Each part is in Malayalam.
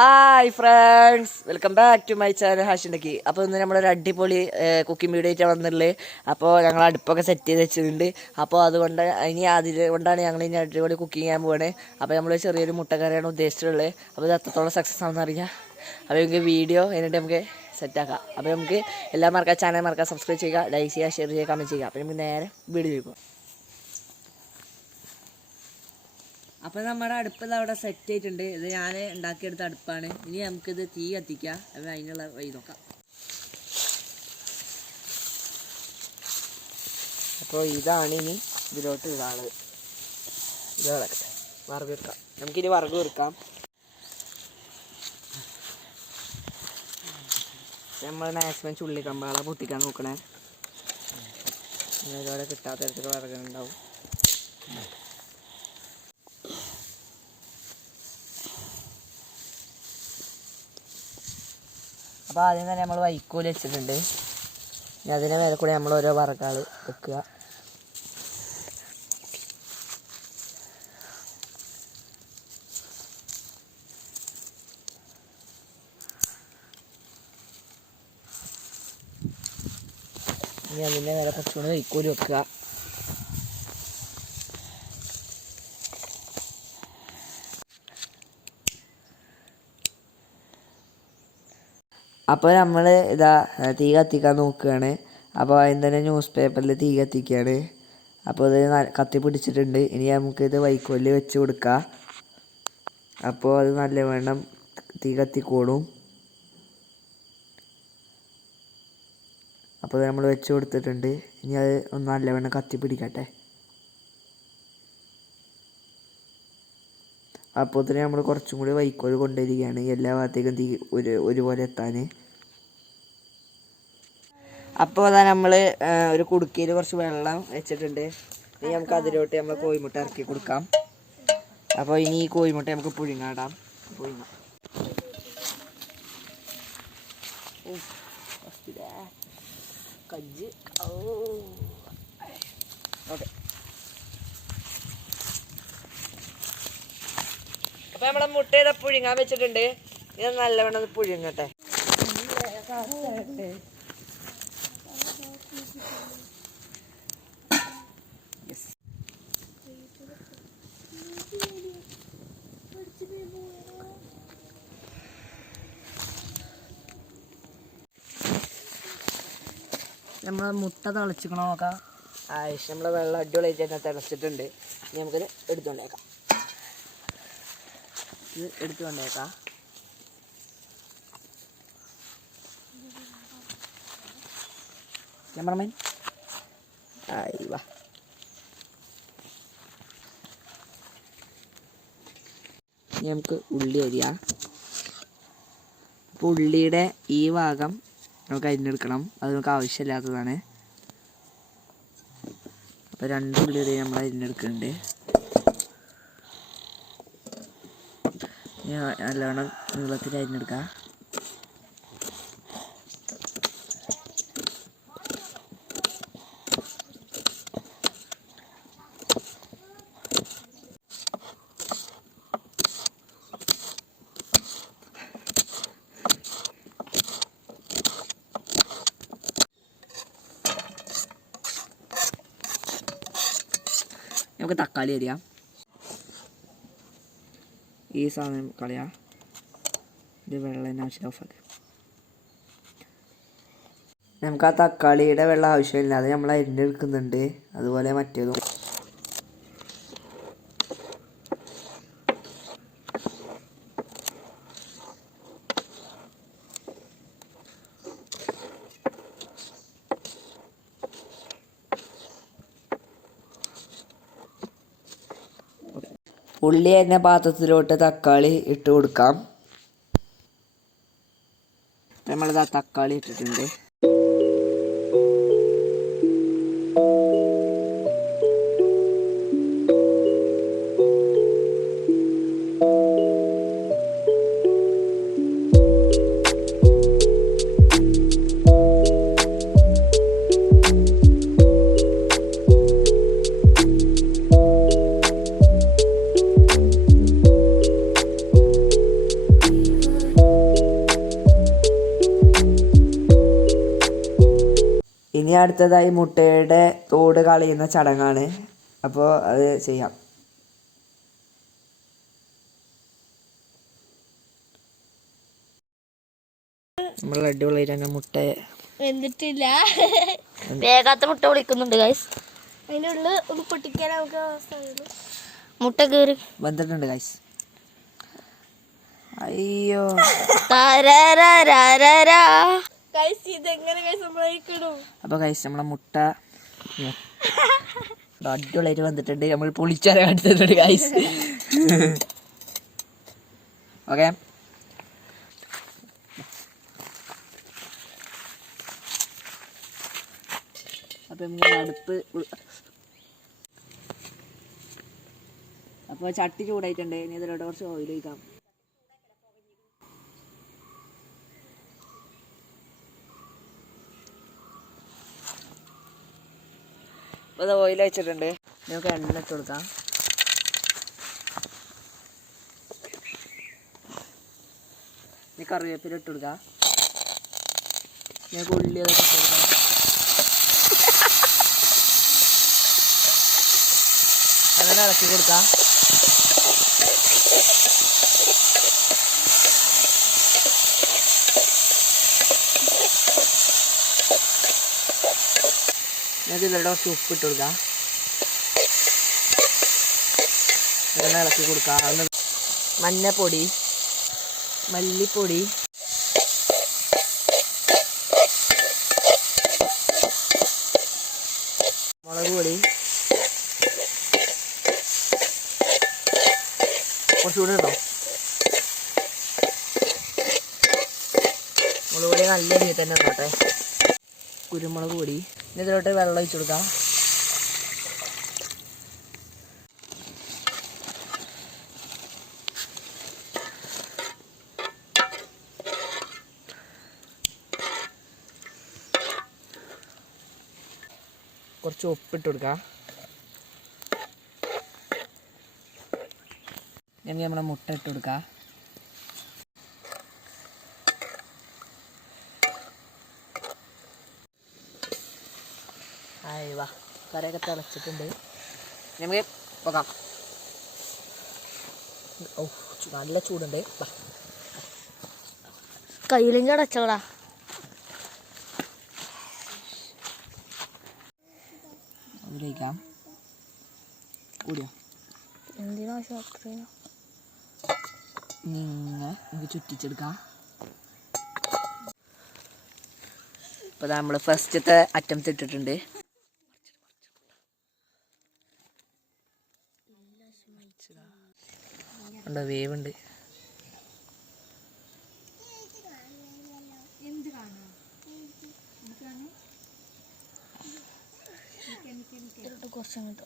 Hi friends, welcome back to my channel ഹാഷിണ്ടക്കി. അപ്പോൾ ഇന്ന് നമ്മളൊരു അടിപൊളി കുക്കിംഗ് വീഡിയോ ആയിട്ടാണ് വന്നിട്ടുള്ളത്. അപ്പോൾ ഞങ്ങൾ അടുപ്പൊക്കെ സെറ്റ് ചെയ്ത് വെച്ചിട്ടുണ്ട്. അപ്പോൾ അതുകൊണ്ട് അതുകൊണ്ടാണ് ഞങ്ങൾ ഇനി അടിപൊളി കുക്കിംഗ് ചെയ്യാൻ പോവുകയാണ്. അപ്പോൾ നമ്മൾ ചെറിയൊരു മുട്ടക്കറിയാണ് ഉദ്ദേശിച്ചിട്ടുള്ളത്. അപ്പോൾ ഇത് എത്രത്തോളം സക്സസ് ആണെന്ന് അറിയാം. അപ്പോൾ നമുക്ക് വീഡിയോ എന്നിട്ട് നമുക്ക് സെറ്റാക്കാം. അപ്പോൾ നമുക്ക് എല്ലാം ചാനൽ മറക്കാം, സബ്സ്ക്രൈബ് ചെയ്യുക, ലൈക്ക് ചെയ്യുക, ഷെയർ ചെയ്യുക, കമൻറ്റ് ചെയ്യുക. അപ്പോൾ നമുക്ക് നേരെ വീഡിയോ ചെയ്യുക. അപ്പോൾ നമ്മുടെ അടുപ്പ് അവിടെ സെറ്റ് ആയിട്ടുണ്ട്. ഇത് ഞാൻ ഉണ്ടാക്കിയെടുത്ത അടുപ്പാണ്. ഇനി നമുക്കിത് തീ കത്തിക്കാം. അപ്പോൾ അതിനുള്ള വഴി നോക്കാം. അപ്പോൾ ഇതാണ് ഇനി ഇതിലോട്ട് ഇതാണ് ഇത് കിടക്കട്ടെ. വറക് വെക്കാം. നമുക്കിനി വറക് വെക്കാം. നമ്മൾ മാക്സിമം ചുള്ളിക്കമ്പാളെ പൊട്ടിക്കാൻ നോക്കണേ. ഇതുപോലെ കിട്ടാത്ത തരത്തിലുള്ള വറകുണ്ടാവും. അപ്പോൾ ആദ്യം തന്നെ നമ്മൾ വൈക്കോല് വെച്ചിട്ടുണ്ട്. ഇനി അതിൻ്റെ മേലെ കൂടെ നമ്മൾ ഓരോ വറകൾ വെക്കുക. ഇനി അതിൻ്റെ മേലെ കുറച്ചുകൂടി വൈക്കോല് വെക്കുക. അപ്പോൾ നമ്മൾ ഇതാ തീ കത്തിക്കാൻ നോക്കുകയാണ്. അപ്പോൾ അതിന് തന്നെ ന്യൂസ് പേപ്പറിൽ തീ കത്തിക്കുകയാണ്. അപ്പോൾ ഇത് കത്തി പിടിച്ചിട്ടുണ്ട്. ഇനി നമുക്കിത് വൈക്കോലിൽ വെച്ച് കൊടുക്കാം. അപ്പോൾ അത് നല്ലവണ്ണം തീ കത്തിക്കോളും. അപ്പോൾ നമ്മൾ വെച്ച് കൊടുത്തിട്ടുണ്ട്. ഇനി അത് ഒന്ന് നല്ലവണ്ണം കത്തി പിടിക്കട്ടെ. അപ്പോൾ തന്നെ നമ്മൾ കുറച്ചും കൂടി വൈക്കോൽ കൊണ്ടുവരികയാണ്, എല്ലാ ഭാഗത്തേക്കും തീ ഒരുപോലെ എത്താൻ. അപ്പോൾ അതാ നമ്മൾ ഒരു കുടുക്കയിൽ കുറച്ച് വെള്ളം വെച്ചിട്ടുണ്ട്. ഇനി നമുക്ക് അതിലോട്ട് നമ്മൾ കോഴിമുട്ട ഇറക്കി കൊടുക്കാം. അപ്പോൾ ഇനി ഈ കോഴിമുട്ട നമുക്ക് പുഴുങ്ങാടാം. കജ്ജ് ഓക്കെ. അപ്പോൾ നമ്മുടെ മുട്ട ഇതാ പുഴുങ്ങാൻ വെച്ചിട്ടുണ്ട്. ഇത് നല്ലവണ്ണം പുഴുങ്ങട്ടെ. നമ്മൾ മുട്ട തിളച്ചിക്കണോ നോക്കാം. നമ്മളെ വെള്ളം അടിപൊളിയായിട്ട് തന്നെ തിളച്ചിട്ടുണ്ട്. ഇനി നമുക്കിത് എടുത്തുകൊണ്ടേക്കാം. ഇത് എടുത്തുകൊണ്ടേക്കാം. ക്യാമറമാൻ ആയി വാ. ഇനി നമുക്ക് ഉള്ളി അരിയാം. അപ്പോൾ ഉള്ളിയുടെ ഈ ഭാഗം നമുക്ക് അരിഞ്ഞെടുക്കണം. അത് നമുക്ക് ആവശ്യമില്ലാത്തതാണ്. അപ്പോൾ 2 ഉള്ളി വരെ നമ്മൾ അരിഞ്ഞെടുക്കുന്നുണ്ട്. നല്ലവണ്ണം നീളത്തിൽ അരിഞ്ഞെടുക്കാം. നമുക്ക് തക്കാളി അരിയാം. ഈ സാധനം കളയാം. ഇത് വെള്ളം ആവശ്യം ഓഫാക്കി. നമുക്ക് ആ തക്കാളിയുടെ വെള്ളം ആവശ്യമില്ല, അത് നമ്മൾ അരിഞ്ഞെടുക്കുന്നുണ്ട്. അതുപോലെ മറ്റേതും. ഉള്ളി തന്നെ പാത്രത്തിലോട്ട് തക്കാളി ഇട്ട് കൊടുക്കാം. നമ്മളിതാ തക്കാളി ഇട്ടിട്ടുണ്ട്. ഇനി അടുത്തതായി മുട്ടയുടെ തോട് കളയുന്ന ചടങ്ങാണ്. അപ്പോൾ അത് ചെയ്യാം. നമ്മൾ അടിപൊളിയായിട്ട് തന്നെ മുട്ട വെന്തിട്ടില്ല. വേഗാത്ത മുട്ട വിളിക്കുന്നുണ്ട് ഗൈസ്. അതിൻ്റെ ഉള്ളിൽ ഒന്ന് പൊട്ടിക്കാൻ നമുക്ക് മുട്ട കയറി വെന്തിട്ടുണ്ട് ഗൈസ്. അയ്യോ അപ്പൊ ഗൈസ് നമ്മളെ മുട്ട അടിപൊളിയായിട്ട് വന്നിട്ടുണ്ട്. നമ്മൾ പൊളിച്ചാല കാണിച്ചിട്ടുണ്ട് ഗൈസ്. ഓക്കെ, അപ്പൊ അടുപ്പ് അപ്പോൾ ചട്ടി ചൂടായിട്ടുണ്ട്. ഇനി ഇതിലോട്ട് കുറച്ച് ഓയിൽ ഒഴിക്കാം. അപ്പോൾ അത് ഓയിൽ വെച്ചിട്ടുണ്ട്. നമുക്ക് എണ്ണ ഇട്ട് കൊടുക്കാം. ഇനി കറിവേപ്പില ഇട്ട് കൊടുക്കാം. ഞങ്ങൾക്ക് ഉള്ളി അതൊക്കെ ഇട്ട് കൊടുക്കാം. അങ്ങനെ ഇളക്കി കൊടുക്കാം. ഞങ്ങൾക്ക് ഇതിലൂടെ കുറച്ച് ഉപ്പ് ഇട്ട് കൊടുക്കാം. അങ്ങനെ ഇളക്കി കൊടുക്കാം. മഞ്ഞപ്പൊടി, മല്ലിപ്പൊടി, മുളക് പൊടി, കുറച്ചുകൂടെ ഇടണം. മുളക് പൊടി നല്ല രീതിയിൽ തന്നെ ഇട്ടോട്ടെ. കുരുമുളക് പൊടി. ഇനി ഇതിലോട്ട് വെള്ളം ഒഴിച്ചു കൊടുക്കാം. കുറച്ച് ഉപ്പിട്ട് കൊടുക്കാം. ഇനി നമ്മുടെ മുട്ട ഇട്ട് കൊടുക്കാം. ആയി വാ, കറിയൊക്കെ തിളച്ചിട്ടുണ്ട്. നമുക്ക് പോകാം. ഓ നല്ല ചൂടുണ്ട്. വാ, കയ്യിലും കടച്ചോടാ. അതിലേക്കാം കൂടിയോ എന്തിനാ നമുക്ക് ചുറ്റിച്ചെടുക്കാം. ഇപ്പൊ നമ്മൾ ഫസ്റ്റത്തെ അറ്റംപ്റ്റ് ഇട്ടിട്ടുണ്ട്. ഉണ്ടോ വേവുണ്ട്. കുറച്ചങ്ങോട്ട്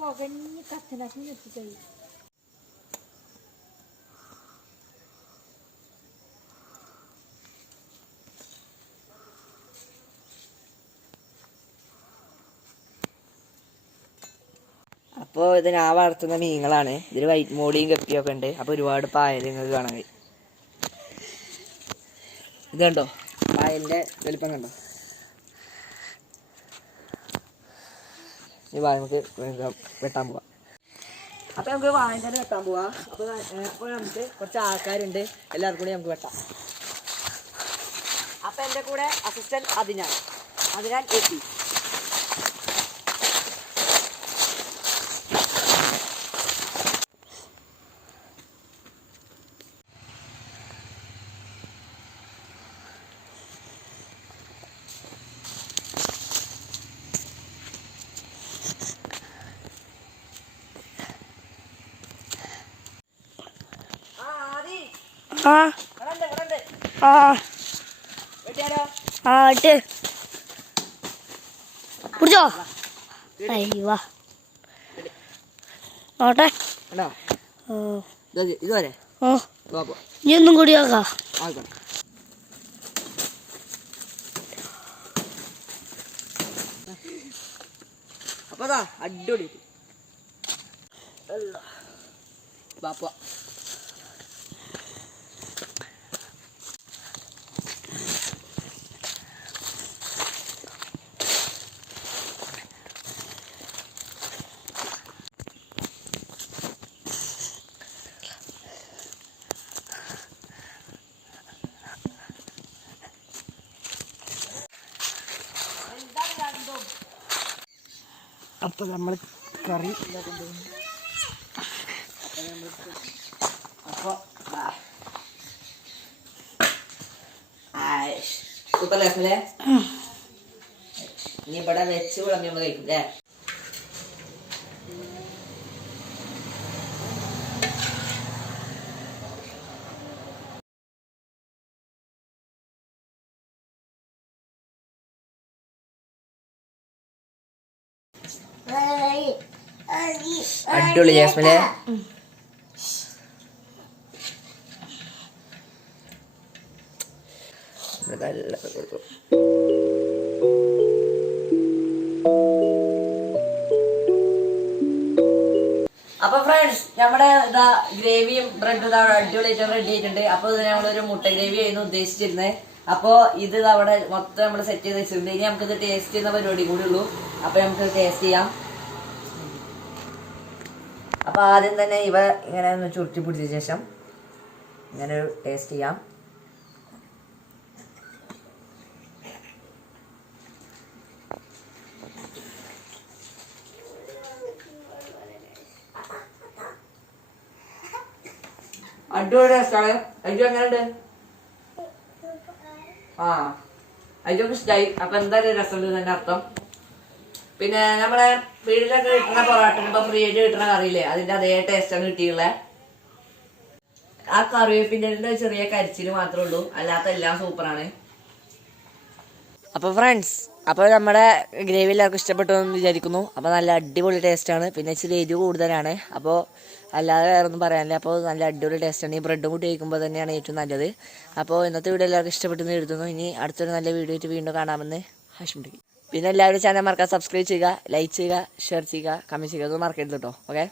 പോകഞ്ഞ് കത്തനാശം എത്തിക്കഴിയും. അപ്പോൾ ഇത് ഞാൻ വളർത്തുന്ന മീനുകളാണ്. ഇതിൽ വൈറ്റ് മോളിയും കപ്പിയൊക്കെ ഉണ്ട്. അപ്പോൾ ഒരുപാട് പായൽ നിങ്ങൾക്ക് കാണാൻ കഴിയും. ഇത് കണ്ടോ, പായലിൻ്റെ വലിപ്പം കണ്ടോ. ഈ വാഴ നമുക്ക് വെട്ടാൻ പോവാം. അപ്പോൾ നമുക്ക് വാഴൻ്റെ തന്നെ വെട്ടാൻ പോവാം. അപ്പോൾ നമുക്ക് കുറച്ച് ആൾക്കാരുണ്ട്, എല്ലാവർക്കും കൂടി നമുക്ക് വെട്ടാം. അപ്പോൾ എൻ്റെ കൂടെ അസിസ്റ്റൻറ്റ് അതിനാൽ എത്തി. ആ ആ ആ ഇട്ട് കുടിച്ചോ അയ്യോ നോട്ടെ കണ്ടോ ഇതുവരെ ഓ ഇനി ഒന്നും കൂടി നോക്കാം ആയിക്കോട്ടെ. അപ്പൊ അതാ അടിപൊളി ബാപ്പ. അപ്പൊ നമ്മൾ കറി അപ്പൊ സൂപ്പർ രസമല്ലേ? ഇനി ഇവിടെ വെച്ച് വിളമ്പി നമ്മൾ കഴിക്കും അല്ലേ? അടിപൊളി ജാസ്മിനെ. അപ്പൊ ഫ്രണ്ട്സ് നമ്മുടെ ഇതാ ഗ്രേവിയും ബ്രെഡും ഇതാ അടിപൊളിയായിട്ട് റെഡി ആയിട്ടുണ്ട്. അപ്പൊ ഇത് നമ്മളൊരു മുട്ട ഗ്രേവി ആയിരുന്നു ഉദ്ദേശിച്ചിരുന്നത്. അപ്പൊ ഇത് അവിടെ മൊത്തം നമ്മൾ സെറ്റ് ചെയ്ത് വെച്ചിട്ടുണ്ട്. ഇനി നമുക്കിത് ടേസ്റ്റ് ചെയ്യുന്ന പരിപാടി കൂടി ഉള്ളൂ. അപ്പൊ നമുക്ക് ടേസ്റ്റ് ചെയ്യാം. അപ്പൊ ആദ്യം തന്നെ ഇവ ഇങ്ങനെ ഒന്ന് ചുരുട്ടി പിടിച്ച ശേഷം ഇങ്ങനെ ഒരു ടേസ്റ്റ് ചെയ്യാം. അടിപൊളി ടേസ്റ്റാണ്. അയ്യോ എങ്ങനെയുണ്ട്? ആ അയ്യൊക്കെ ഇഷ്ടമായി. അപ്പൊ എന്തായാലും രസമുണ്ട് തന്നെ അർത്ഥം. പിന്നെ നമ്മളെ വീട്ടിലൊക്കെ കിട്ടുന്ന പൊറോട്ട ഇപ്പൊ ഫ്രീ ആയിട്ട് കിട്ടുന്ന കറിയില്ലേ, അതിന്റെ അതേ ടേസ്റ്റാണ് കിട്ടിയുള്ളത്. ആ കറിവേപ്പിന്റെ ചെറിയ കരിച്ചില് മാത്രമേ ഉള്ളൂ, അല്ലാത്ത എല്ലാം സൂപ്പറാണ്. അപ്പോൾ ഫ്രണ്ട്സ്, അപ്പോൾ നമ്മുടെ ഗ്രേവി എല്ലാവർക്കും ഇഷ്ടപ്പെട്ടു എന്ന് വിചാരിക്കുന്നു. അപ്പോൾ നല്ല അടിപൊളി ടേസ്റ്റാണ്. പിന്നെ ഇച്ചിരി എരിവ് കൂടുതലാണ്. അപ്പോൾ അല്ലാതെ വേറെ ഒന്നും പറയാനില്ല. അപ്പോൾ നല്ല അടിപൊളി ടേസ്റ്റാണ്. ഈ ബ്രെഡും കൂടി കഴിക്കുമ്പോൾ തന്നെയാണ് ഏറ്റവും നല്ലത്. അപ്പോൾ ഇന്നത്തെ വീഡിയോ എല്ലാവർക്കും ഇഷ്ടപ്പെട്ടെന്ന് എഴുതുന്നു. ഇനി അടുത്തൊരു നല്ല വീഡിയോ ആയിട്ട് വീണ്ടും കാണാമെന്ന് ആശംസിക്കുന്നു. പിന്നെ എല്ലാവരും ചാനൽ മറക്കാൻ സബ്സ്ക്രൈബ് ചെയ്യുക, ലൈക്ക് ചെയ്യുക, ഷെയർ ചെയ്യുക, കമൻറ്റ് ചെയ്യുക. ഒന്നും മറക്കരുത് കേട്ടോ. ഓക്കെ.